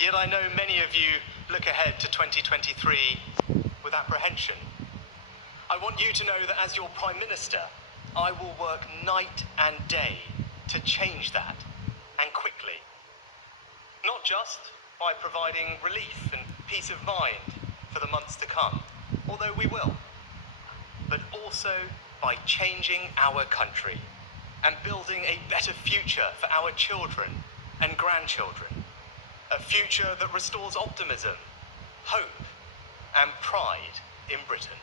Yet I know many of you look ahead to 2023 with apprehension. I want you to know that as your Prime Minister, I will work night and day to change that, and quickly. Not just by providing relief and peace of mind for the months to come, although we will, but also by changing our country and building a better future for our children and grandchildren. A future that restores optimism, hope, and pride in Britain.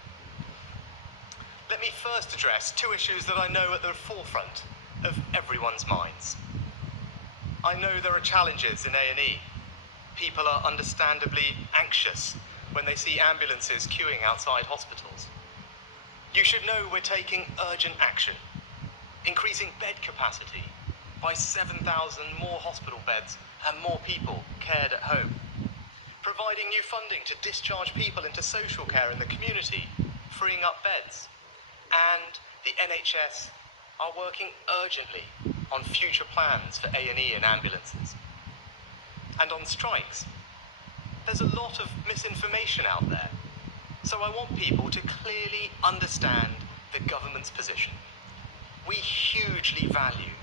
Let me first address two issues that I know are at the forefront of everyone's minds. I know there are challenges in A&E. People are understandably anxious when they see ambulances queuing outside hospitals. You should know we're taking urgent action, increasing bed capacity by 7,000 more hospital beds and more people cared at home, providing new funding to discharge people into social care in the community, freeing up beds, and the NHS are working urgently on future plans for A&E and ambulances. And on strikes, there's a lot of misinformation out there, so I want people to clearly understand the government's position. We hugely value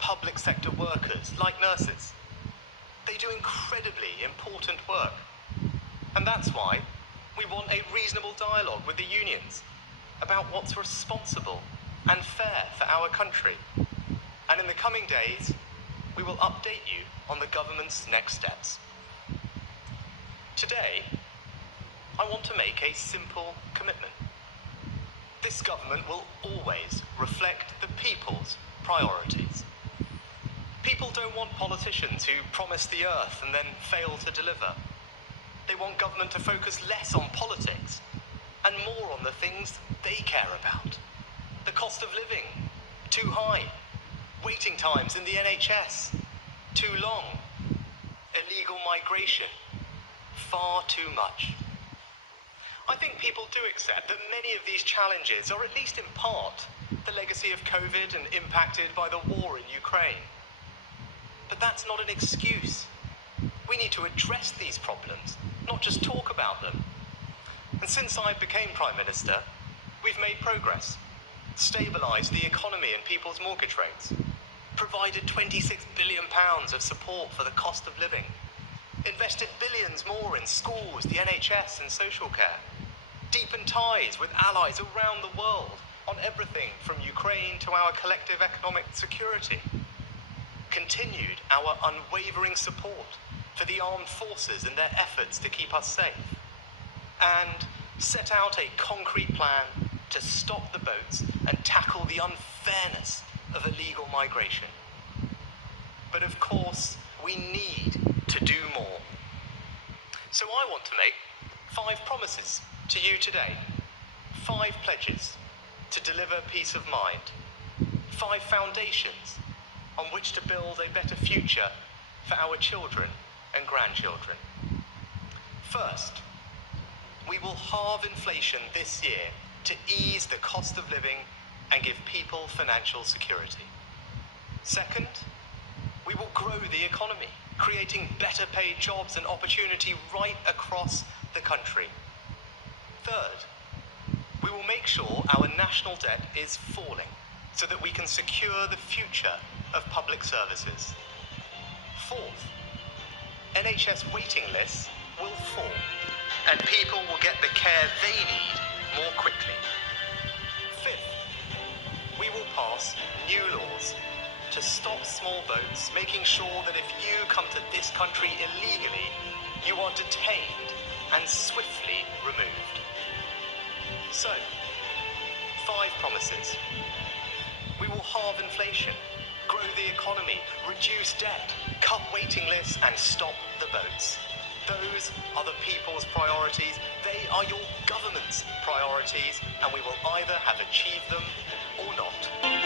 public sector workers like nurses. They do incredibly important work, and that's why we want a reasonable dialogue with the unions about what's responsible and fair for our country. And in the coming days, we will update you on the government's next steps. Today, I want to make a simple commitment. This government will always reflect the people's priorities. People don't want politicians who promise the earth and then fail to deliver. They want government to focus less on politics and more on the things they care about. The cost of living, too high. Waiting times in the NHS, too long. Illegal migration, far too much. I think people do accept that many of these challenges are at least in part the legacy of COVID and impacted by the war in Ukraine. But that's not an excuse. We need to address these problems, not just talk about them. And since I became Prime Minister, we've made progress, stabilised the economy and people's mortgage rates, provided £26 billion of support for the cost of living, invested billions more in schools, the NHS and social care, deepened ties with allies around the world on everything from Ukraine to our collective economic security, continued our unwavering support for the armed forces in their efforts to keep us safe, and set out a concrete plan to stop the boats and tackle the unfairness of illegal migration. But of course, we need to do more. So I want to make 5 promises to you today, 5 pledges to deliver peace of mind, 5 foundations on which to build a better future for our children and grandchildren. First, we will halve inflation this year to ease the cost of living and give people financial security. Second, we will grow the economy, creating better paid jobs and opportunity right across the country. Third, we will make sure our national debt is falling so that we can secure the future of public services. Fourth, NHS waiting lists will fall and people will get the care they need more quickly. Fifth, we will pass new laws to stop small boats, making sure that if you come to this country illegally, you are detained and swiftly removed. So, 5 promises. We will halve inflation, grow the economy, reduce debt, cut waiting lists, and stop the boats. Those are the people's priorities. They are your government's priorities, and we will either have achieved them or not.